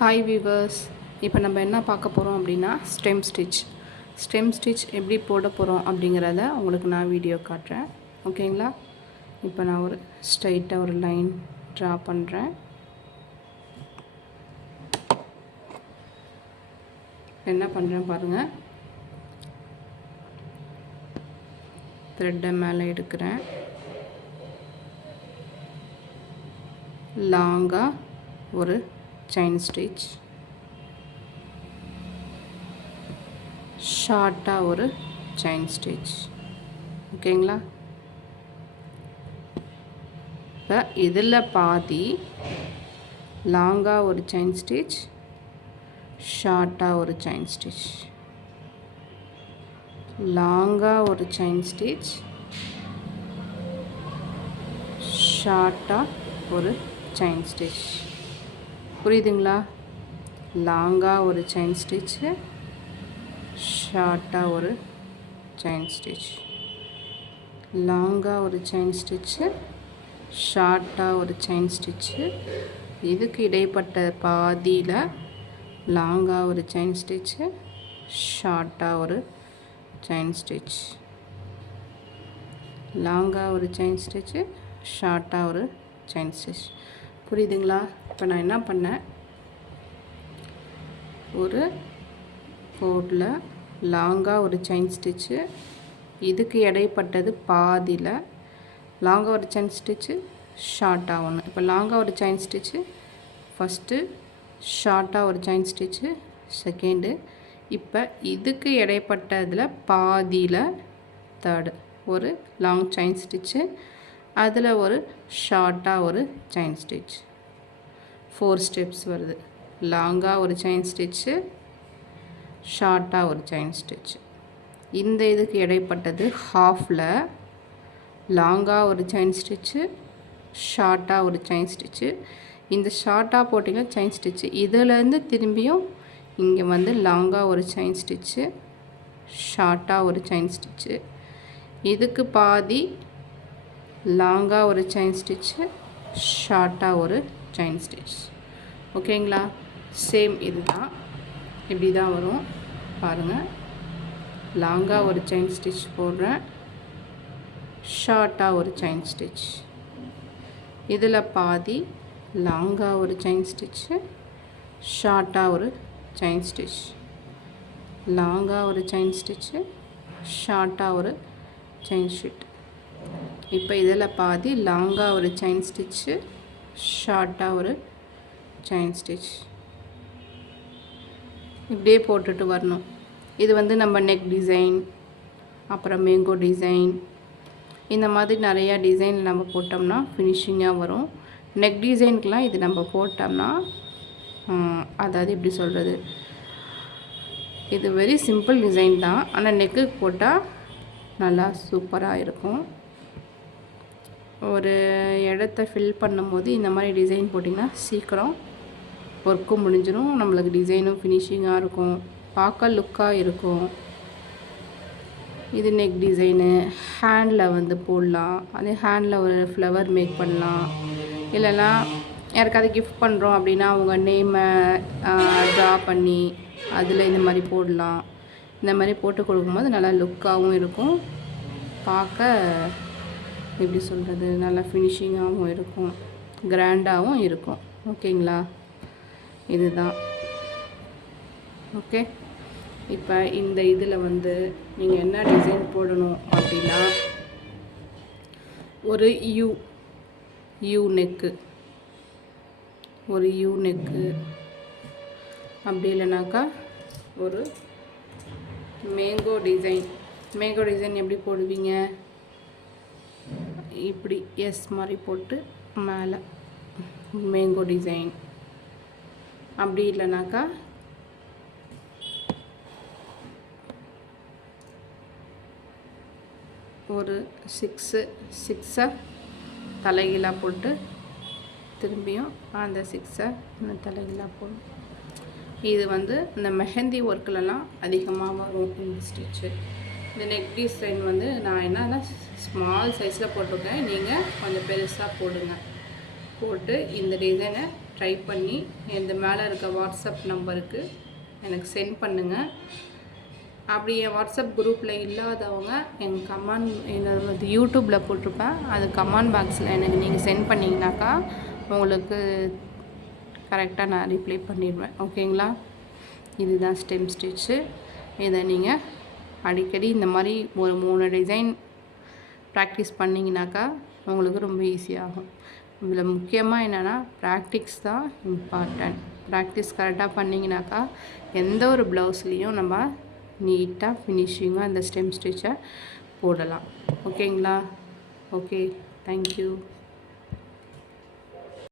Hi viewers, இப்போ நம்ம என்ன பார்க்க போகிறோம் அப்படின்னா ஸ்டெம் ஸ்டிச் எப்படி போட போகிறோம் அப்படிங்கிறத உங்களுக்கு நான் வீடியோ காட்டுறேன். ஓகேங்களா? இப்போ நான் ஒரு ஸ்ட்ரைட்டாக ஒரு லைன் ட்ரா பண்ணுறேன். என்ன பண்ணுறேன் பாருங்கள். த்ரெட்டை மேலே எடுக்கிறேன். லாங்காக ஒரு செயின் ஸ்டிச், ஷார்ட்டாக ஒரு செயின் ஸ்டிச். ஓகேங்களா? இப்போ இதில் பாதி லாங்காக ஒரு செயின் ஸ்டிச், ஷார்ட்டாக ஒரு செயின் ஸ்டிச், லாங்காக ஒரு செயின் ஸ்டிச், ஷார்ட்டாக ஒரு செயின் ஸ்டிச். புரியுதுங்களா? லாங்காக ஒரு செயின் ஸ்டிச்சு, ஷார்ட்டாக ஒரு செயின் ஸ்டிச், லாங்காக ஒரு செயின் ஸ்டிச்சு, ஷார்ட்டாக ஒரு செயின் ஸ்டிச்சு. இதுக்கு இடைப்பட்ட பாதியில் லாங்காக ஒரு செயின் ஸ்டிச்சு, ஷார்ட்டாக ஒரு செயின் ஸ்டிச், லாங்காக ஒரு செயின் ஸ்டிச்சு, ஷார்ட்டாக ஒரு செயின் ஸ்டிச். புரியுதுங்களா? இப்போ நான் என்ன பண்ணேன், ஒரு கோட்டில் லாங்காக ஒரு செயின் ஸ்டிச்சு, இதுக்கு இடைப்பட்டது பாதியில் லாங்காக ஒரு செயின் ஸ்டிச்சு, ஷார்ட்டாக ஒன்று. இப்போ லாங்காக ஒரு செயின் ஸ்டிச்சு ஃபஸ்ட்டு, ஷார்ட்டாக ஒரு செயின் ஸ்டிச்சு செகண்டு. இப்போ இதுக்கு இடைப்பட்டதில் பாதியில் தேர்டு ஒரு லாங் செயின் ஸ்டிச்சு, அதில் ஒரு ஷார்ட்டாக ஒரு செயின் ஸ்டிச். 4 ஸ்டெப்ஸ் வருது. லாங்காக ஒரு செயின் ஸ்டிச்சு, ஷார்ட்டாக ஒரு செயின் ஸ்டிச். இந்த இதுக்கு இடைப்பட்டது ஹாஃபில் லாங்காக ஒரு செயின் ஸ்டிச்சு, ஷார்ட்டாக ஒரு செயின் ஸ்டிச்சு. இந்த ஷார்ட்டாக போட்டிங்கன்னா செயின் ஸ்டிச்சு, இதிலேருந்து திரும்பியும் இங்கே வந்து லாங்காக ஒரு செயின் ஸ்டிச்சு, ஷார்ட்டாக ஒரு செயின் ஸ்டிச்சு. இதுக்கு பாதி லாங்காக ஒரு செயின் ஸ்டிச்சு, ஷார்ட்டாக ஒரு செயின் ஸ்டிச். ஓகேங்களா? சேம் இதுதான், இப்படி தான் வரும் பாருங்கள். லாங்காக ஒரு செயின் ஸ்டிச் போடுறேன், ஷார்ட்டாக ஒரு செயின் ஸ்டிச், இதில் பாதி லாங்காக ஒரு செயின் ஸ்டிச்சு, ஷார்ட்டாக ஒரு செயின் ஸ்டிச், லாங்காக ஒரு செயின் ஸ்டிச்சு, ஷார்ட்டாக ஒரு செயின் ஸ்டிச். இப்போ இதில் பாதி லாங்காக ஒரு செயின் ஸ்டிச்சு, ஷார்ட்டாக ஒரு செயின் ஸ்டிச். இப்படியே போட்டுட்டு வரணும். இது வந்து நம்ம நெக் டிசைன், அப்புறம் மேங்கோ டிசைன், இந்த மாதிரி நிறையா டிசைன் நம்ம போட்டோம்னா ஃபினிஷிங்காக வரும். நெக் டிசைனுக்கெலாம் இது நம்ம போட்டோம்னா அதாவது எப்படி சொல்கிறது, இது வெரி சிம்பிள் டிசைன் தான், ஆனால் நெக்குக்கு போட்டால் நல்லா சூப்பராக இருக்கும். ஒரு இடத்த ஃபில் பண்ணும்போது இந்த மாதிரி டிசைன் போட்டிங்கன்னா சீக்கிரம் ஒர்க்கும் முடிஞ்சிடும், நம்மளுக்கு டிசைனும் ஃபினிஷிங்காக இருக்கும், பார்க்க லுக்காக இருக்கும். இது நெக் டிசைனு. ஹேண்டில் வந்து போடலாம், அதே ஹேண்டில் ஒரு ஃப்ளவர் மேக் பண்ணலாம். இல்லைன்னா யாருக்காவது கிஃப்ட் பண்ணுறோம் அப்படின்னா அவங்க நேமை ட்ரா பண்ணி அதில் இந்த மாதிரி போடலாம். இந்த மாதிரி போட்டு கொடுக்கும்போது நல்லா லுக்காகவும் இருக்கும், பார்க்க எப்படி சொல்கிறது, நல்லா ஃபினிஷிங்காகவும் இருக்கும், கிராண்டாகவும் இருக்கும். ஓகேங்களா? இதுதான். ஓகே, இப்போ இந்த இதில் வந்து நீங்கள் என்ன டிசைன் போடணும் அப்படின்னா, ஒரு யூ நெக்கு, ஒரு யூ நெக்கு, அப்படி இல்லைனாக்கா ஒரு மேங்கோ டிசைன் எப்படி போடுவீங்க, இப்படி எஸ் மாதிரி போட்டு மேலே மேங்கோ டிசைன். அப்படி இல்லைனாக்கா ஒரு சிக்ஸை தலைகீழாக போட்டு திரும்பியும் அந்த 6ஐ தலைகீழாக போடும். இது வந்து இந்த மெஹந்தி ஒர்க்கிலலாம் அதிகமாக வரும் இந்த ஸ்டிச்சு. இந்த நெக் டிசைன் வந்து நான் என்னன்னா ஸ்மால் சைஸில் போட்டிருக்கேன், நீங்கள் கொஞ்சம் பெருசாக போடுங்க. போட்டு இந்த டிசைனை ட்ரை பண்ணி இந்த மேலே இருக்க வாட்ஸ்அப் நம்பருக்கு எனக்கு சென்ட் பண்ணுங்கள். அப்படி என் வாட்ஸ்அப் குரூப்பில் இல்லாதவங்க எங்கள் கமெண்ட் என்னோட யூடியூப்பில் போட்டிருப்பேன், அது கமெண்ட் பாக்ஸில் எனக்கு நீங்கள் சென்ட் பண்ணிங்கனாக்கா உங்களுக்கு கரெக்டாக நான் ரிப்ளை பண்ணிடுவேன். ஓகேங்களா? இதுதான் ஸ்டெம் ஸ்டிச்சு. இதை நீங்கள் அடிக்கடி இந்த மாதிரி ஒரு 3 டிசைன் ப்ராக்டிஸ் பண்ணிங்கனாக்கா உங்களுக்கு ரொம்ப ஈஸியாகும். இதில் முக்கியமாக என்னென்னா ப்ராக்டிஸ் தான் இம்பார்ட்டன்ட். ப்ராக்டிஸ் கரெக்டாக பண்ணிங்கனாக்கா எந்த ஒரு ப்ளவுஸ்லேயும் நம்ம நீட்டாக ஃபினிஷிங்காக அந்த ஸ்டெம் ஸ்டிச்சை போடலாம். ஓகேங்களா? Okay, thank you.